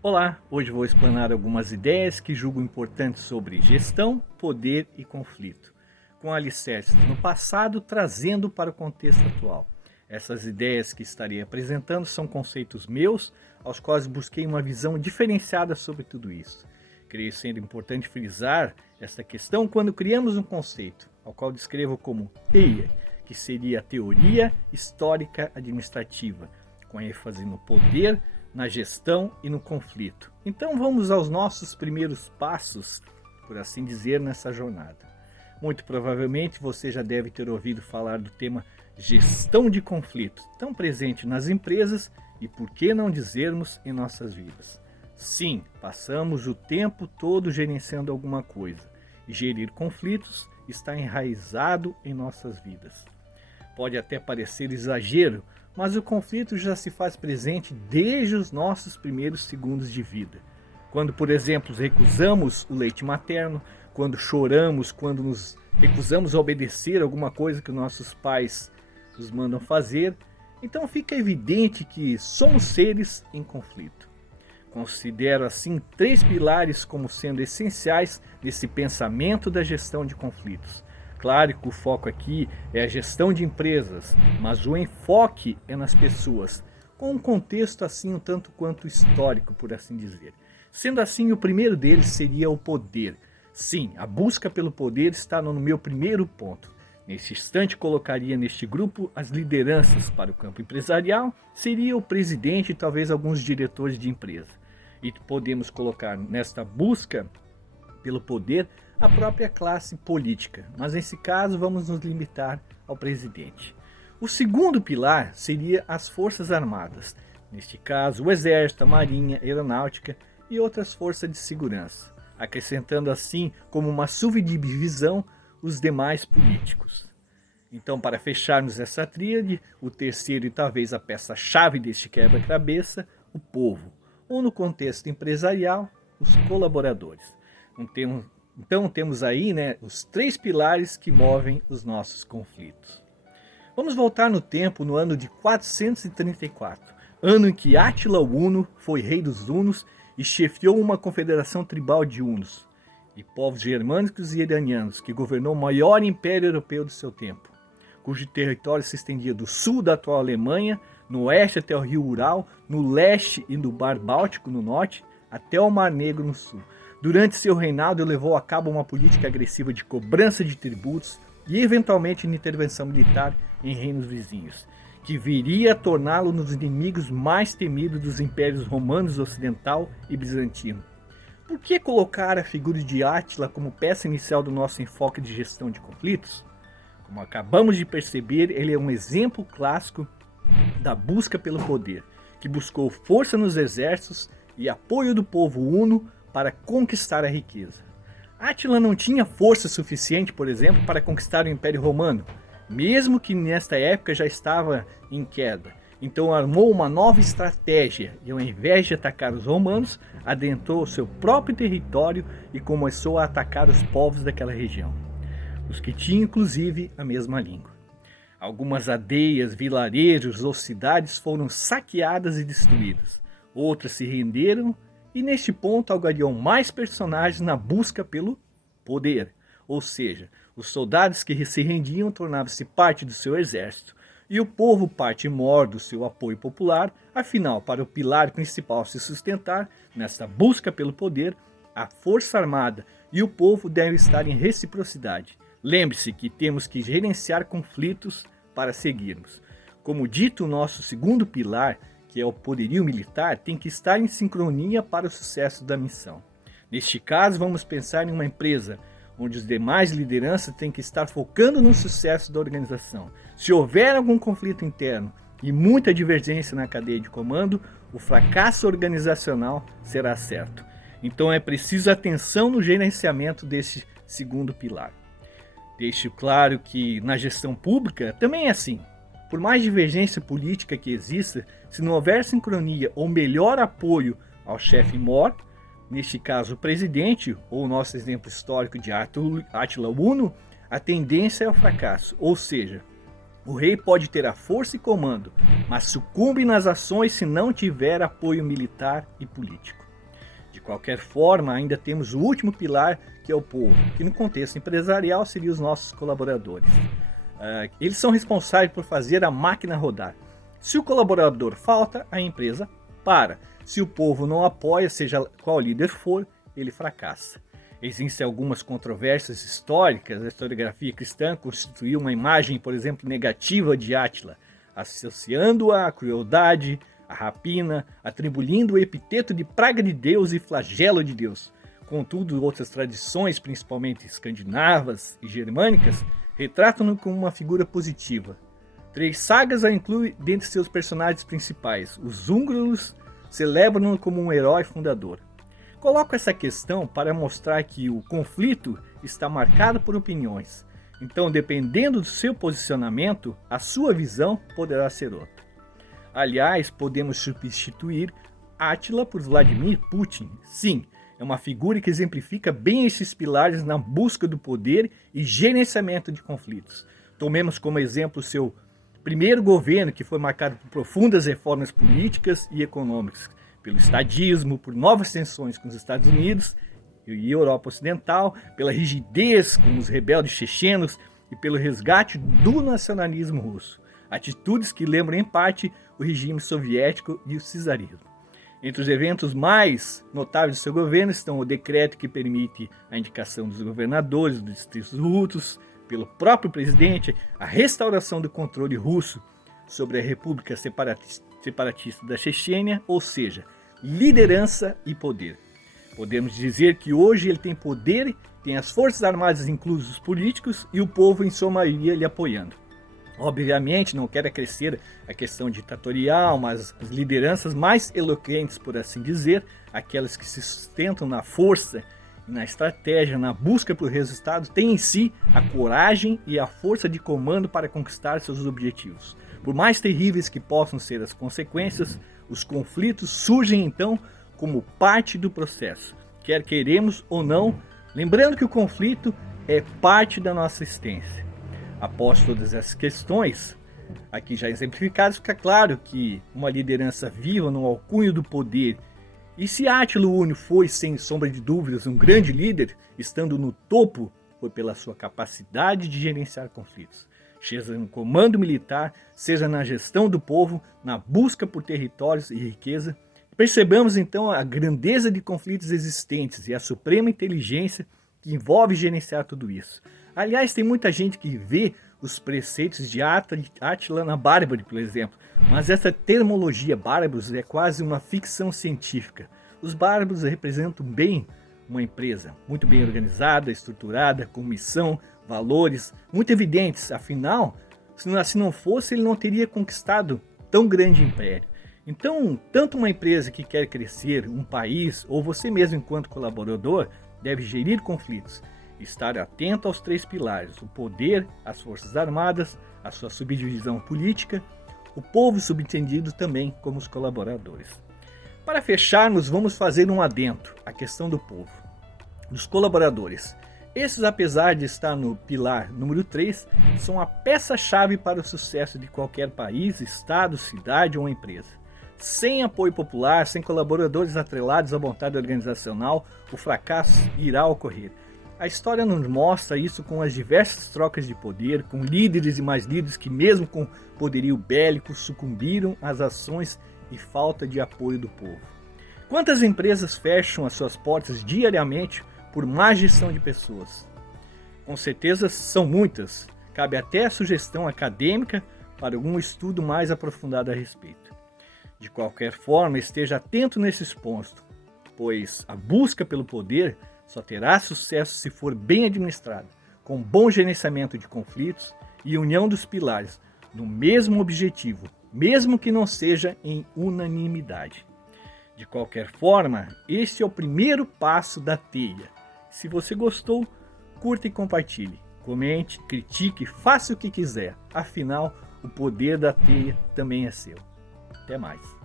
Olá, hoje vou explanar algumas ideias que julgo importantes sobre gestão, poder e conflito, com alicerces no passado trazendo para o contexto atual. Essas ideias que estarei apresentando são conceitos meus, aos quais busquei uma visão diferenciada sobre tudo isso. Creio ser importante frisar esta questão quando criamos um conceito, ao qual descrevo como TEIA, que seria a teoria histórica administrativa, com ênfase no poder, na gestão e no conflito. Então vamos aos nossos primeiros passos, por assim dizer, nessa jornada. Muito provavelmente você já deve ter ouvido falar do tema gestão de conflito, tão presente nas empresas e, por que não dizermos, em nossas vidas. Sim, passamos o tempo todo gerenciando alguma coisa, e gerir conflitos está enraizado em nossas vidas. Pode até parecer exagero, mas o conflito já se faz presente desde os nossos primeiros segundos de vida. Quando, por exemplo, recusamos o leite materno, quando choramos, quando nos recusamos a obedecer alguma coisa que nossos pais nos mandam fazer, então fica evidente que somos seres em conflito. Considero assim 3 pilares como sendo essenciais nesse pensamento da gestão de conflitos. Claro que o foco aqui é a gestão de empresas, mas o enfoque é nas pessoas, com um contexto assim um tanto quanto histórico, por assim dizer. Sendo assim, o primeiro deles seria o poder. Sim, a busca pelo poder está no meu primeiro ponto. Neste instante, colocaria neste grupo as lideranças para o campo empresarial, seria o presidente e talvez alguns diretores de empresa. E podemos colocar nesta busca pelo poder a própria classe política, mas nesse caso vamos nos limitar ao presidente. O segundo pilar seria as Forças Armadas, neste caso o Exército, a Marinha, a Aeronáutica e outras forças de segurança, acrescentando assim como uma subdivisão os demais políticos. Então, para fecharmos essa tríade, o terceiro e talvez a peça-chave deste quebra-cabeça, o povo, ou no contexto empresarial, os colaboradores. Então temos aí os 3 pilares que movem os nossos conflitos. Vamos voltar no tempo no ano de 434, ano em que Átila o Huno foi rei dos Hunos e chefiou uma confederação tribal de Hunos e povos germânicos e iranianos que governou o maior império europeu do seu tempo, cujo território se estendia do sul da atual Alemanha, no oeste até o rio Ural, no leste e no Mar Báltico no norte, até o Mar Negro no sul. Durante seu reinado, levou a cabo uma política agressiva de cobrança de tributos e, eventualmente, de intervenção militar em reinos vizinhos, que viria a torná-lo um dos inimigos mais temidos dos impérios romanos ocidental e bizantino. Por que colocar a figura de Átila como peça inicial do nosso enfoque de gestão de conflitos? Como acabamos de perceber, ele é um exemplo clássico da busca pelo poder, que buscou força nos exércitos e apoio do povo huno para conquistar a riqueza. Átila não tinha força suficiente, por exemplo, para conquistar o Império Romano, mesmo que nesta época já estava em queda. Então armou uma nova estratégia e, ao invés de atacar os romanos, adentrou o seu próprio território e começou a atacar os povos daquela região, os que tinham inclusive a mesma língua. Algumas aldeias, vilarejos ou cidades foram saqueadas e destruídas. Outras se renderam e neste ponto algariam mais personagens na busca pelo poder. Ou seja, os soldados que se rendiam tornavam-se parte do seu exército e o povo parte maior do seu apoio popular. Afinal, para o pilar principal se sustentar nesta busca pelo poder, a força armada e o povo devem estar em reciprocidade. Lembre-se que temos que gerenciar conflitos para seguirmos. Como dito, o nosso segundo pilar, que é o poderio militar, tem que estar em sincronia para o sucesso da missão. Neste caso, vamos pensar em uma empresa onde os demais lideranças têm que estar focando no sucesso da organização. Se houver algum conflito interno e muita divergência na cadeia de comando, o fracasso organizacional será certo. Então é preciso atenção no gerenciamento deste segundo pilar. Deixo claro que na gestão pública também é assim. Por mais divergência política que exista, se não houver sincronia ou melhor apoio ao chefe maior, neste caso o presidente, ou o nosso exemplo histórico de Átila Huno, a tendência é o fracasso. Ou seja, o rei pode ter a força e comando, mas sucumbe nas ações se não tiver apoio militar e político. De qualquer forma, ainda temos o último pilar, que é o povo, que no contexto empresarial seriam os nossos colaboradores. Eles são responsáveis por fazer a máquina rodar. Se o colaborador falta, a empresa para. Se o povo não apoia, seja qual líder for, ele fracassa. Existem algumas controvérsias históricas. A historiografia cristã constituiu uma imagem, por exemplo, negativa de Átila, associando-a à crueldade, à rapina, atribuindo o epiteto de praga de Deus e flagelo de Deus. Contudo, outras tradições, principalmente escandinavas e germânicas, retratam-no como uma figura positiva. 3 sagas a incluem dentre seus personagens principais. Os húngaros celebram-no como um herói fundador. Coloco essa questão para mostrar que o conflito está marcado por opiniões. Então, dependendo do seu posicionamento, a sua visão poderá ser outra. Aliás, podemos substituir Átila por Vladimir Putin. Sim, é uma figura que exemplifica bem esses pilares na busca do poder e gerenciamento de conflitos. Tomemos como exemplo o seu primeiro governo, que foi marcado por profundas reformas políticas e econômicas, pelo estadismo, por novas tensões com os Estados Unidos e Europa Ocidental, pela rigidez com os rebeldes chechenos e pelo resgate do nacionalismo russo. Atitudes que lembram em parte o regime soviético e o czarismo. Entre os eventos mais notáveis do seu governo estão o decreto que permite a indicação dos governadores dos distritos russos pelo próprio presidente, a restauração do controle russo sobre a República Separatista da Chechênia, ou seja, liderança e poder. Podemos dizer que hoje ele tem poder, tem as forças armadas, inclusos os políticos, e o povo em sua maioria lhe apoiando. Obviamente não quero acrescer a questão ditatorial, mas as lideranças mais eloquentes, por assim dizer, aquelas que se sustentam na força, na estratégia, na busca pelo resultado, têm em si a coragem e a força de comando para conquistar seus objetivos. Por mais terríveis que possam ser as consequências, os conflitos surgem então como parte do processo, quer queremos ou não, lembrando que o conflito é parte da nossa existência. Após todas essas questões, aqui já exemplificadas, fica claro que uma liderança viva no alcunho do poder, e se Átila Único foi, sem sombra de dúvidas, um grande líder, estando no topo, foi pela sua capacidade de gerenciar conflitos, seja no comando militar, seja na gestão do povo, na busca por territórios e riqueza. Percebamos então a grandeza de conflitos existentes e a suprema inteligência que envolve gerenciar tudo isso. Aliás, tem muita gente que vê os preceitos de Átila na Bárbara, por exemplo, mas essa terminologia bárbaros é quase uma ficção científica. Os bárbaros representam bem uma empresa, muito bem organizada, estruturada, com missão, valores, muito evidentes. Afinal, se não fosse, ele não teria conquistado tão grande império. Então, tanto uma empresa que quer crescer, um país, ou você mesmo enquanto colaborador, deve gerir conflitos. Estar atento aos 3 pilares: o poder, as forças armadas, a sua subdivisão política, o povo subentendido também como os colaboradores. Para fecharmos, vamos fazer um adendo à questão do povo, dos colaboradores. Esses, apesar de estar no pilar número 3, são a peça-chave para o sucesso de qualquer país, estado, cidade ou empresa. Sem apoio popular, sem colaboradores atrelados à vontade organizacional, o fracasso irá ocorrer. A história nos mostra isso com as diversas trocas de poder, com líderes e mais líderes que, mesmo com poderio bélico, sucumbiram às ações e falta de apoio do povo. Quantas empresas fecham as suas portas diariamente por má gestão de pessoas? Com certeza são muitas. Cabe até a sugestão acadêmica para algum estudo mais aprofundado a respeito. De qualquer forma, esteja atento nesses pontos, pois a busca pelo poder só terá sucesso se for bem administrado, com bom gerenciamento de conflitos e união dos pilares, no mesmo objetivo, mesmo que não seja em unanimidade. De qualquer forma, este é o primeiro passo da teia. Se você gostou, curta e compartilhe. Comente, critique, faça o que quiser. Afinal, o poder da teia também é seu. Até mais.